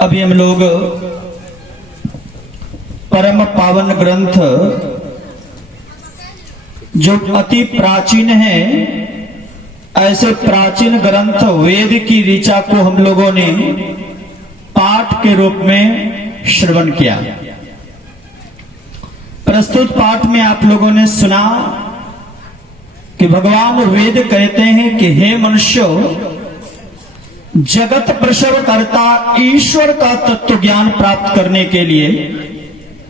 अभी हम लोग परम पावन ग्रंथ जो अति प्राचीन है, ऐसे प्राचीन ग्रंथ वेद की ऋचा को हम लोगों ने पाठ के रूप में श्रवण किया। प्रस्तुत पाठ में आप लोगों ने सुना कि भगवान वेद कहते हैं कि हे मनुष्य, जगत प्रसव करता ईश्वर का तत्व ज्ञान प्राप्त करने के लिए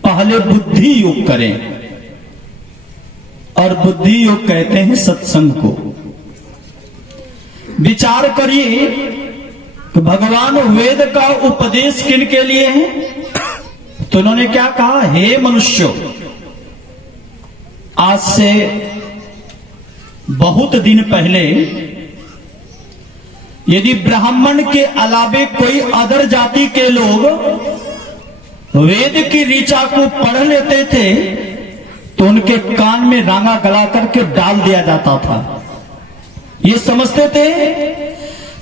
पहले बुद्धि योग करें, और बुद्धि योग कहते हैं सत्संग को। विचार करिए कि भगवान वेद का उपदेश किन के लिए है? तो उन्होंने क्या कहा? हे मनुष्य, आज से बहुत दिन पहले यदि ब्राह्मण के अलावे कोई अदर जाति के लोग वेद की ऋचा को पढ़ लेते थे तो उनके कान में रांगा गला करके डाल दिया जाता था। ये समझते थे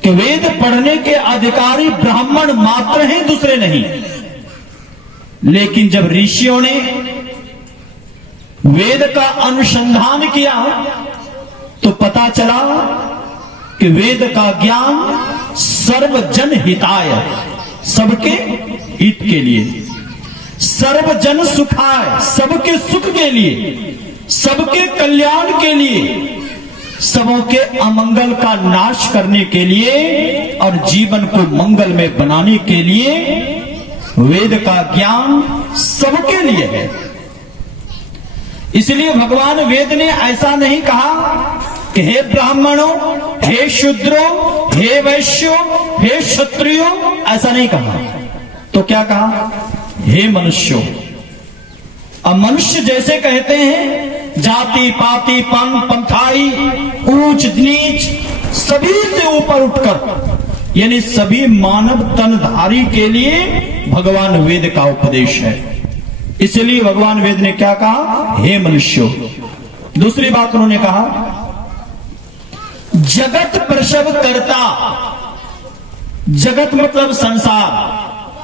कि वेद पढ़ने के अधिकारी ब्राह्मण मात्र हैं, दूसरे नहीं। लेकिन जब ऋषियों ने वेद का अनुसंधान किया तो पता चला कि वेद का ज्ञान सर्वजन हिताय, सबके हित के लिए, सर्वजन सुखाय, सबके सुख के लिए, सबके कल्याण के लिए, सबों के अमंगल का नाश करने के लिए और जीवन को मंगल में बनाने के लिए वेद का ज्ञान सबके लिए है। इसलिए भगवान वेद ने ऐसा नहीं कहा कि हे ब्राह्मणों, हे शूद्रों, हे वैश्यों, हे क्षत्रियों, ऐसा नहीं कहा। तो क्या कहा? हे मनुष्यों। अब मनुष्य जैसे कहते हैं जाति पाति पन पंथाई ऊंच नीच सभी से ऊपर उठकर, यानी सभी मानव तनधारी के लिए भगवान वेद का उपदेश है। इसलिए भगवान वेद ने क्या कहा? हे मनुष्यों। दूसरी बात उन्होंने कहा, जगत प्रसव करता, जगत मतलब संसार,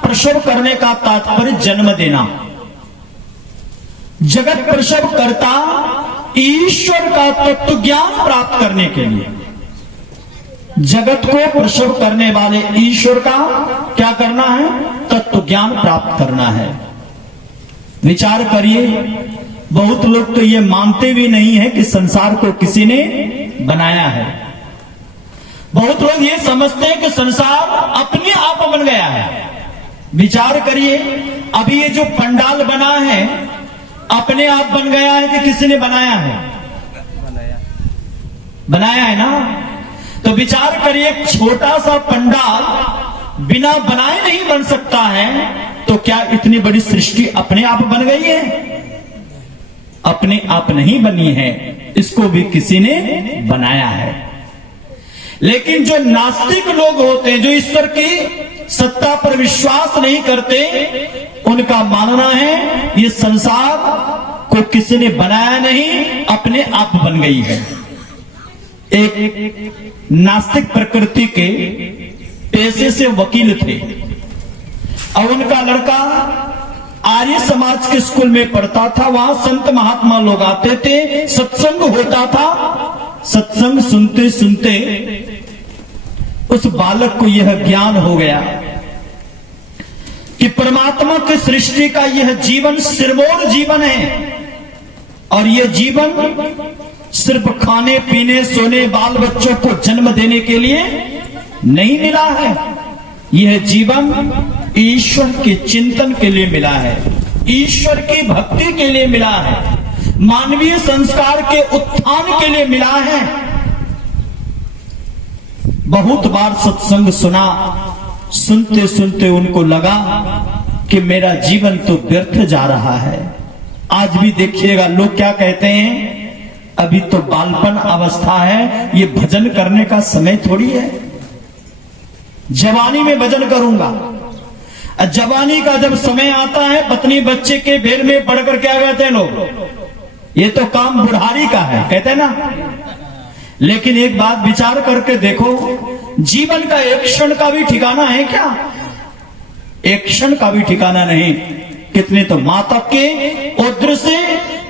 प्रसव करने का तात्पर्य जन्म देना। जगत प्रसव करता ईश्वर का तत्व ज्ञान प्राप्त करने के लिए, जगत को प्रसव करने वाले ईश्वर का क्या करना है? तत्व ज्ञान प्राप्त करना है। विचार करिए, बहुत लोग तो ये मानते भी नहीं है कि संसार को किसी ने बनाया है। बहुत लोग ये समझते हैं कि संसार अपने आप बन गया है। विचार करिए, अभी ये जो पंडाल बना है अपने आप बन गया है कि किसी ने बनाया है? बनाया है ना। तो विचार करिए, एक छोटा सा पंडाल बिना बनाए नहीं बन सकता है, तो क्या इतनी बड़ी सृष्टि अपने आप बन गई है? अपने आप नहीं बनी है, इसको भी किसी ने बनाया है। लेकिन जो नास्तिक लोग होते हैं, जो ईश्वर की सत्ता पर विश्वास नहीं करते, उनका मानना है ये संसार को किसी ने बनाया नहीं, अपने आप बन गई है। एक नास्तिक प्रकृति के पेशे से वकील थे और उनका लड़का आर्य समाज के स्कूल में पढ़ता था। वहां संत महात्मा लोग आते थे, सत्संग होता था। सत्संग सुनते सुनते उस बालक को यह ज्ञान हो गया कि परमात्मा की सृष्टि का यह जीवन सिरमौर जीवन है, और यह जीवन सिर्फ खाने पीने सोने बाल बच्चों को जन्म देने के लिए नहीं मिला है। यह जीवन ईश्वर के चिंतन के लिए मिला है, ईश्वर की भक्ति के लिए मिला है, मानवीय संस्कार के उत्थान के लिए मिला है। बहुत बार सत्संग सुना, सुनते सुनते उनको लगा कि मेरा जीवन तो व्यर्थ जा रहा है। आज भी देखिएगा लोग क्या कहते हैं, अभी तो बालपन अवस्था है, ये भजन करने का समय थोड़ी है, जवानी में भजन करूंगा। जवानी का जब समय आता है, पत्नी बच्चे के भेड़ में पढ़कर क्या कहते हैं लोग, ये तो काम बुढ़ारी का है, कहते हैं ना। लेकिन एक बात विचार करके देखो, जीवन का एक क्षण का भी ठिकाना है क्या? एक क्षण का भी ठिकाना नहीं। कितने तो माता के उदर से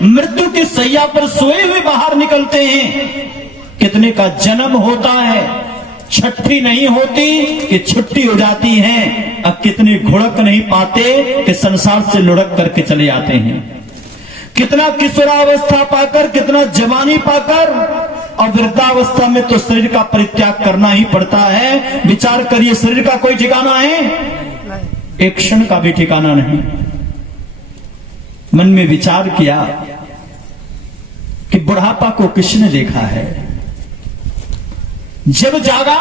मृत्यु की सैया पर सोए हुए बाहर निकलते हैं, कितने का जन्म होता है, छठी नहीं होती कि छुट्टी हो जाती है, अब कितने घुड़क नहीं पाते कि संसार से लुढ़क करके चले आते हैं। कितना किशोरावस्था पाकर, कितना जवानी पाकर, और वृद्धावस्था में तो शरीर का परित्याग करना ही पड़ता है। विचार करिए, शरीर का कोई ठिकाना है? एक क्षण का भी ठिकाना नहीं। मन में विचार किया कि बुढ़ापा को किसने देखा है? जब जागा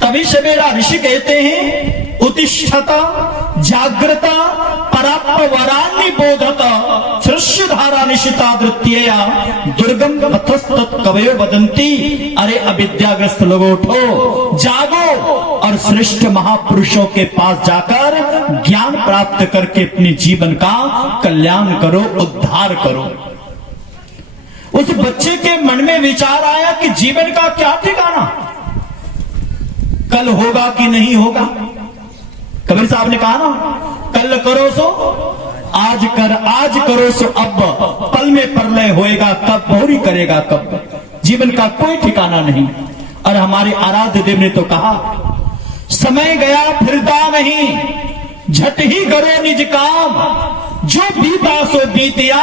तभी सवेरा ऋषि कहते हैं उत्तिष्ठता जागृता परात्पवरान्नि बोधता सृष्यधारा निशिता दृत्यया दुर्गम पथस्तत् कवयो वदन्ति। अरे अविद्याग्रस्त लोगों, उठो, जागो और श्रेष्ठ महापुरुषों के पास जाकर ज्ञान प्राप्त करके अपने जीवन का कल्याण करो, उद्धार करो। उस बच्चे के मन में विचार आया कि जीवन का क्या ठिकाना, कल होगा कि नहीं होगा। कबीर साहब ने कहा ना, कल करो सो आज कर, आज करो सो अब, पल में प्रलय होएगा कब, बहुरी करेगा कब। जीवन का कोई ठिकाना नहीं। और हमारे आराध्य देव ने तो कहा, समय गया फिरता नहीं, झट ही करो निज काम, जो बीता सो बीतिया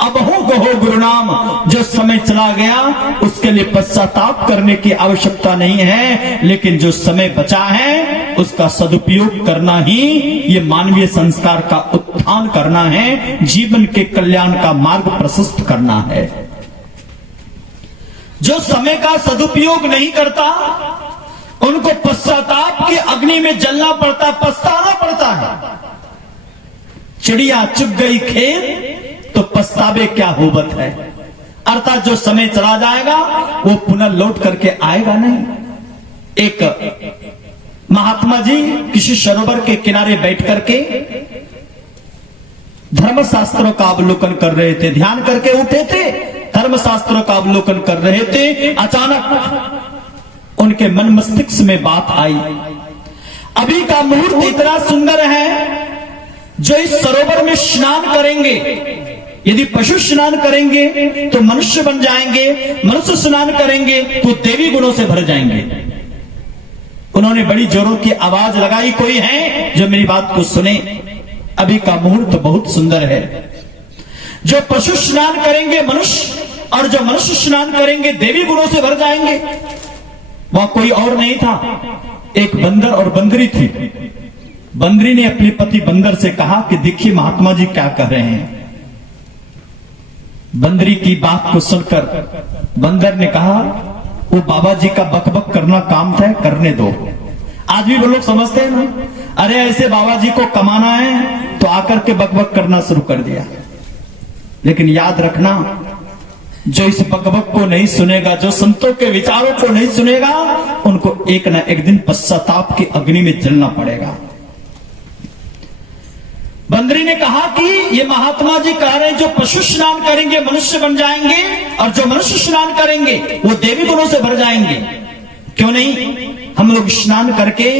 अब हो गहो गुरु नाम। जो समय चला गया उसके लिए पश्चाताप करने की आवश्यकता नहीं है, लेकिन जो समय बचा है उसका सदुपयोग करना ही ये मानवीय संस्कार का उत्थान करना है, जीवन के कल्याण का मार्ग प्रशस्त करना है। जो समय का सदुपयोग नहीं करता उनको पश्चाताप की अग्नि में जलना पड़ता, पछताना पड़ता है। चिड़िया चुग गई खेत तो पछतावे क्या होबत है। अर्थात जो समय चला जाएगा वो पुनः लौट करके आएगा नहीं। एक महात्मा जी किसी सरोवर के किनारे बैठ करके धर्मशास्त्रों का अवलोकन कर रहे थे, ध्यान करके उठे थे, धर्मशास्त्रों का अवलोकन कर रहे थे। अचानक उनके मन मस्तिष्क में बात आई, अभी का मुहूर्त इतना सुंदर है, जो इस सरोवर में स्नान करेंगे, यदि पशु स्नान करेंगे तो मनुष्य बन जाएंगे, मनुष्य स्नान करेंगे तो देवी गुणों से भर जाएंगे। उन्होंने बड़ी जोरों की आवाज लगाई, कोई है जो मेरी बात को सुने, अभी का मुहूर्त बहुत सुंदर है। जो पशु स्नान करेंगे मनुष्य, और जो मनुष्य स्नान करेंगे देवी गुणों से भर जाएंगे। वह कोई और नहीं था, एक बंदर और बंदरी थी। बंदरी ने अपने पति बंदर से कहा कि देखिए महात्मा जी क्या कह रहे हैं। बंदरी की बात को सुनकर बंदर ने कहा, वो बाबा जी का बकबक करना काम था, करने दो। आज भी वो लोग समझते हैं ना, अरे ऐसे बाबा जी को कमाना है तो आकर के बकबक करना शुरू कर दिया। लेकिन याद रखना, जो इस बकबक को नहीं सुनेगा, जो संतों के विचारों को नहीं सुनेगा, उनको एक न एक दिन पश्चाताप की अग्नि में जलना पड़ेगा। बंदरी ने कहा कि ये महात्मा जी कह रहे हैं जो पशु स्नान करेंगे मनुष्य बन जाएंगे, और जो मनुष्य स्नान करेंगे वो देवी गुणों से भर जाएंगे। क्यों नहीं हम लोग स्नान करके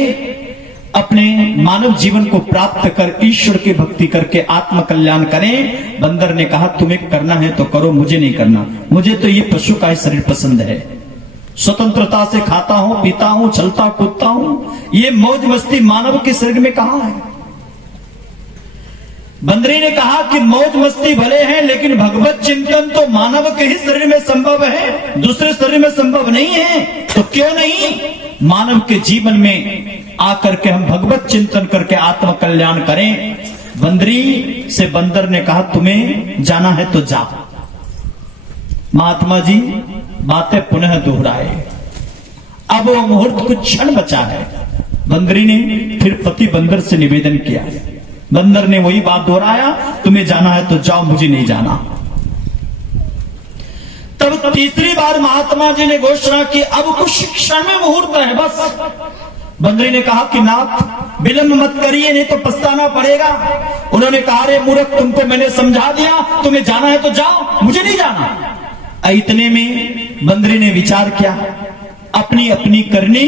अपने मानव जीवन को प्राप्त कर ईश्वर की भक्ति करके आत्म कल्याण करें। बंदर ने कहा तुम्हें करना है तो करो, मुझे नहीं करना, मुझे तो ये पशु का ही शरीर पसंद है। स्वतंत्रता से खाता हूं, पीता हूं, चलता कूदता हूं, ये मौज मस्ती मानव के शरीर में कहां है। बंदरी ने कहा कि मौज मस्ती भले हैं, लेकिन भगवत चिंतन तो मानव के ही शरीर में संभव है, दूसरे शरीर में संभव नहीं है। तो क्यों नहीं मानव के जीवन में आकर के हम भगवत चिंतन करके आत्म कल्याण करें। बंदरी से बंदर ने कहा तुम्हें जाना है तो जा। महात्मा जी बातें पुनः दोहराए। अब वो मुहूर्त कुछ क्षण बचा है। बंदरी ने फिर पति बंदर से निवेदन किया। बंदर ने वही बात दोहराया, तुम्हें जाना है तो जाओ, मुझे नहीं जाना। तब तीसरी बार महात्मा जी ने घोषणा की, अब कुछ क्षण में मुहूर्त है बस। बंदरी ने कहा कि नाथ विलंब मत करिए, नहीं तो पछताना पड़ेगा। उन्होंने कहा रे मूर्ख, तुमको मैंने समझा दिया, तुम्हें जाना है तो जाओ, मुझे नहीं जाना। इतने में बंदरी ने विचार किया, अपनी अपनी करनी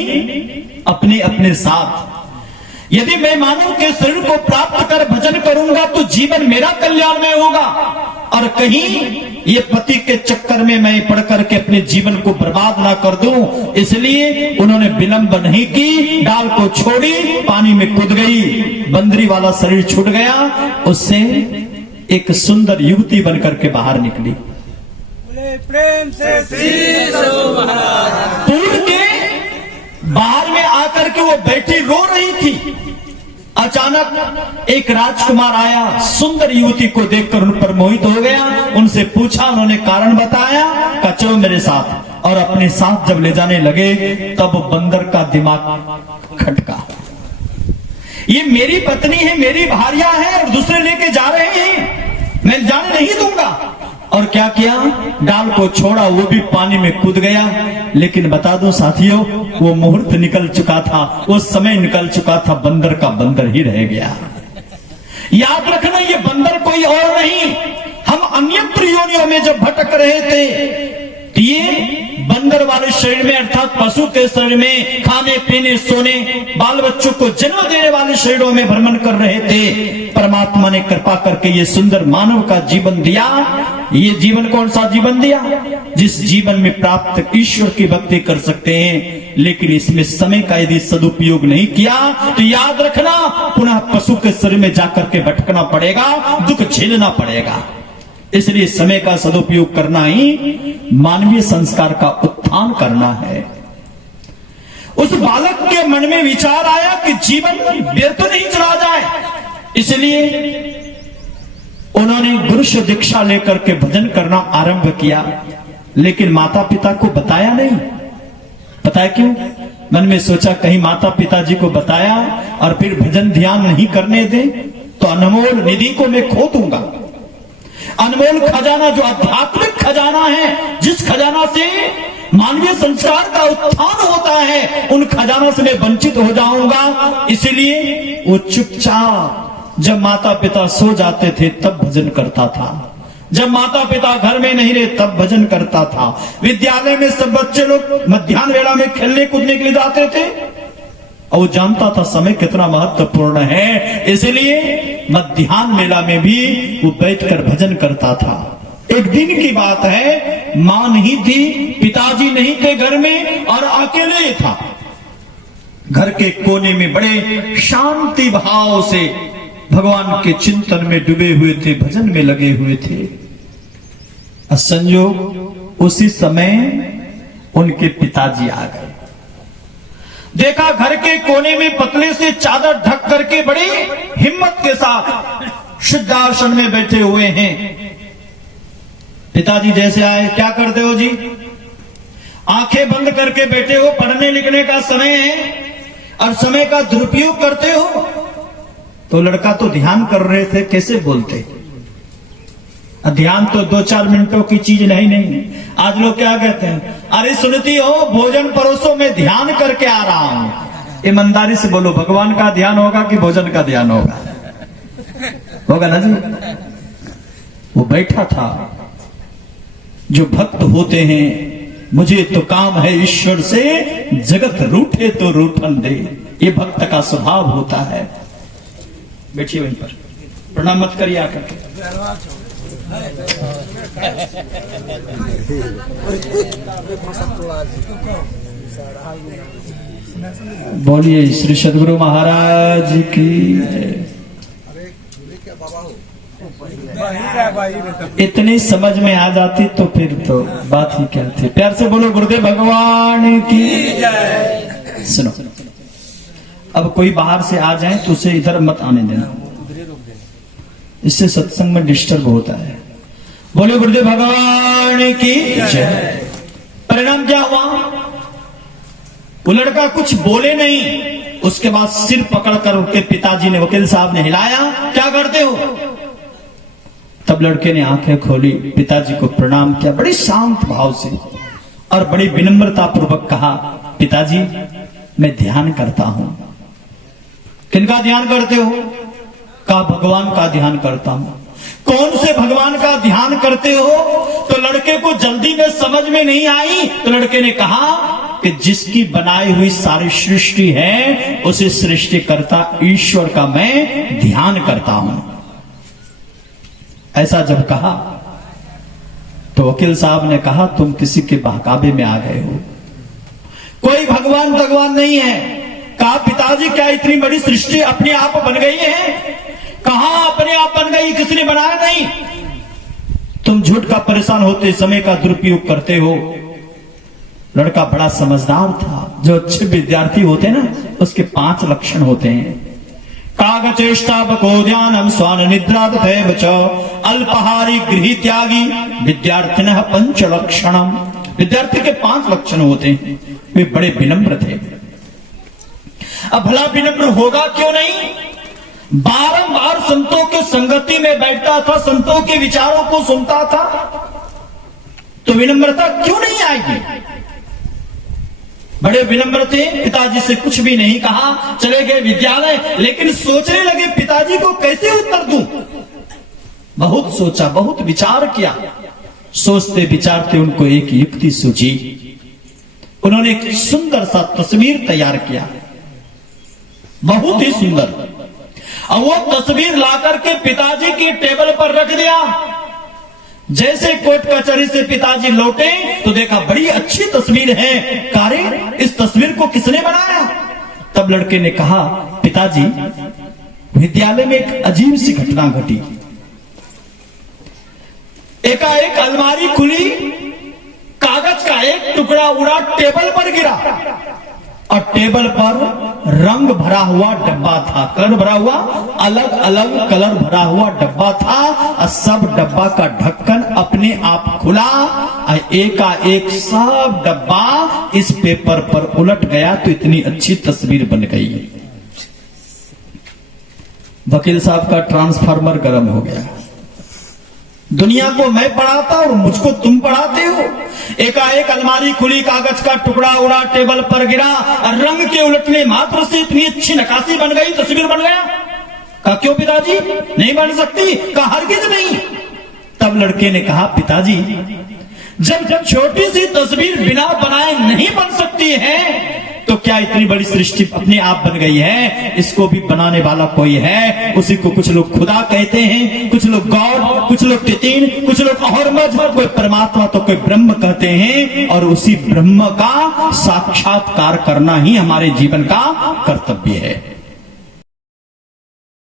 अपने अपने साथ। यदि मैं मानव के शरीर को प्राप्त कर भजन करूंगा तो जीवन मेरा कल्याण में होगा, और कहीं ये पति के चक्कर में मैं पड़ करके अपने जीवन को बर्बाद ना कर दूं, इसलिए उन्होंने विलंब नहीं की, डाल को छोड़ी, पानी में कूद गई, बंदरी वाला शरीर छूट गया, उससे एक सुंदर युवती बनकर के बाहर निकली। प्रेम से पूल के बाहर में आकर के वो बैठी रो रही थी। अचानक एक राजकुमार आया, सुंदर युवती को देखकर उन पर मोहित हो गया, उनसे पूछा, उन्होंने कारण बताया, कहा चलो मेरे साथ, और अपने साथ जब ले जाने लगे तब बंदर का दिमाग खटका। ये मेरी पत्नी है, मेरी भार्या है, और दूसरे लेके जा रहे हैं, मैं जाने नहीं दूंगा। और क्या किया, डाल को छोड़ा, वो भी पानी में कूद गया। लेकिन बता दूं साथियों, वो मुहूर्त निकल चुका था, वो समय निकल चुका था, बंदर का बंदर ही रह गया। याद रखना, ये बंदर कोई और नहीं, हम अन्यत्र योनियों में जब भटक रहे थे, ये बंदर वाले शरीर में अर्थात पशु के शरीर में खाने पीने सोने बाल बच्चों को जन्म देने वाले शरीरों में भ्रमण कर रहे थे। परमात्मा ने कृपा करके ये सुंदर मानव का जीवन दिया। ये जीवन कौन सा जीवन दिया, जिस जीवन में प्राप्त ईश्वर की भक्ति कर सकते हैं, लेकिन इसमें समय का यदि सदुपयोग नहीं किया तो याद रखना, पुनः पशु के शरीर में जाकर के भटकना पड़ेगा, दुख झेलना पड़ेगा। इसलिए समय का सदुपयोग करना ही मानवीय संस्कार का उत्थान करना है। उस बालक के मन में विचार आया कि जीवन व्यर्थ नहीं चला जाए, इसलिए उन्होंने गुरु से दीक्षा लेकर के भजन करना आरंभ किया। लेकिन माता पिता को बताया नहीं। पता है क्यों? मन में सोचा कहीं माता पिताजी को बताया और फिर भजन ध्यान नहीं करने दे तो अनमोल निधि को मैं खो दूंगा। अनमोल खजाना जो आध्यात्मिक खजाना है, जिस खजाना से मानवीय संस्कार का उत्थान होता है, उन खजाना से मैं वंचित हो जाऊंगा। इसलिए वो चुपचाप जब माता पिता सो जाते थे तब भजन करता था, जब माता पिता घर में नहीं रहे तब भजन करता था। विद्यालय में सब बच्चे लोग मध्याह्न वेला में खेलने कूदने के लिए जाते थे और वो जानता था समय कितना महत्वपूर्ण है, इसलिए मध्याह्न मेला में भी वो बैठकर भजन करता था। एक दिन की बात है, मां नहीं थी, पिताजी नहीं थे घर में और अकेले था। घर के कोने में बड़े शांति भाव से भगवान के चिंतन में डूबे हुए थे, भजन में लगे हुए थे। संयोग उसी समय उनके पिताजी आ गए। देखा घर के कोने में पतले से चादर ढक करके बड़ी हिम्मत के साथ शुद्धासन में बैठे हुए हैं। पिताजी जैसे आए, क्या करते हो जी? आंखें बंद करके बैठे हो, पढ़ने लिखने का समय है और समय का दुरुपयोग करते हो। तो लड़का तो ध्यान कर रहे थे, कैसे बोलते? ध्यान तो 2-4 मिनटों की चीज नहीं। आज लोग क्या कहते हैं, अरे सुनती हो भोजन परोसो, मैं ध्यान करके आ रहा हूं। ईमानदारी से बोलो, भगवान का ध्यान होगा कि भोजन का ध्यान होगा? होगा ना जी। वो बैठा था। जो भक्त होते हैं, मुझे तो काम है ईश्वर से, जगत रूठे तो रूठन दे, ये भक्त का स्वभाव होता है। बैठिए वहीं पर, प्रणाम मत करिए आकर। बोलिए श्री सद्गुरु महाराज की। इतनी समझ में आ जाती तो फिर तो बात ही क्या थी। प्यार से बोलो गुरुदेव भगवान की जय। सुनो, अब कोई बाहर से आ जाए तो उसे इधर मत आने देना, इससे सत्संग में डिस्टर्ब होता है। बोले गुरुदेव भगवान की जय। परिणाम क्या हुआ? वो लड़का कुछ बोले नहीं। उसके बाद सिर पकड़कर उनके पिताजी ने, वकील साहब ने हिलाया, क्या करते हो? तब लड़के ने आंखें खोली, पिताजी को प्रणाम किया बड़ी शांत भाव से और बड़ी विनम्रता पूर्वक कहा, पिताजी मैं ध्यान करता हूं। किनका ध्यान करते हो? कहा भगवान का ध्यान करता हूं। कौन से भगवान का ध्यान करते हो? तो लड़के को जल्दी में समझ में नहीं आई, तो लड़के ने कहा कि जिसकी बनाई हुई सारी सृष्टि है उसे सृष्टिकर्ता ईश्वर का मैं ध्यान करता हूं। ऐसा जब कहा तो वकील साहब ने कहा, तुम किसी के बहकावे में आ गए हो, कोई भगवान नहीं है। कहा, पिताजी क्या इतनी बड़ी सृष्टि अपने आप बन गई है? कहां अपने आप बन गई, किसी ने बनाया नहीं। तुम झूठ का परेशान होते समय का दुरुपयोग करते हो। लड़का बड़ा समझदार था। जो अच्छे विद्यार्थी होते ना उसके 5 लक्षण होते हैं। कागचेष्टा बको ध्यानम स्वान निद्रा तथैव च अल्पहारी गृह त्यागी विद्यार्थिनः 5 लक्षणम। विद्यार्थी के 5 लक्षण होते हैं। वे बड़े विनम्र थे। अब भला विनम्र होगा क्यों नहीं? बारंबार संतों के संगति में बैठता था, संतों के विचारों को सुनता था, तो विनम्रता क्यों नहीं आएगी? बड़े विनम्र थे। पिताजी से कुछ भी नहीं कहा, चले गए विद्यालय। लेकिन सोचने लगे पिताजी को कैसे उत्तर दूं। बहुत सोचा, बहुत विचार किया। सोचते विचारते उनको एक युक्ति सूझी। उन्होंने एक सुंदर सा तस्वीर तैयार किया, बहुत ही सुंदर। और वो तस्वीर लाकर के पिताजी के टेबल पर रख दिया। जैसे कोर्ट कचहरी से पिताजी लौटे तो देखा बड़ी अच्छी तस्वीर है। कारे, इस तस्वीर को किसने बनाया? तब लड़के ने कहा, पिताजी विद्यालय में एक अजीब सी घटना घटी। एकाएक अलमारी खुली, कागज का एक टुकड़ा उड़ा टेबल पर गिरा और टेबल पर रंग भरा हुआ डब्बा था, कलर भरा हुआ, अलग अलग कलर भरा हुआ डब्बा था। और सब डब्बा का ढक्कन अपने आप खुला और एकाएक सब डब्बा इस पेपर पर उलट गया तो इतनी अच्छी तस्वीर बन गई। वकील साहब का ट्रांसफार्मर गर्म हो गया। दुनिया को मैं पढ़ाता और मुझको तुम पढ़ाते हो। एकाएक अलमारी खुली, कागज का टुकड़ा उड़ा, टेबल पर गिरा और रंग के उलटने मात्र से इतनी अच्छी नक्काशी बन गई, तस्वीर बन गया। कहा, क्यों पिताजी नहीं बन सकती? कहा, हरगिज नहीं। तब लड़के ने कहा, पिताजी जब छोटी सी तस्वीर बिना बनाए नहीं बन सकती है तो क्या इतनी बड़ी सृष्टि अपने आप बन गई है? इसको भी बनाने वाला कोई है। उसी को कुछ लोग खुदा कहते हैं, कुछ लोग गॉड, कुछ लोग तितीन, कुछ लोग अहरमज, कोई परमात्मा तो कोई ब्रह्म कहते हैं। और उसी ब्रह्म का साक्षात्कार करना ही हमारे जीवन का कर्तव्य है।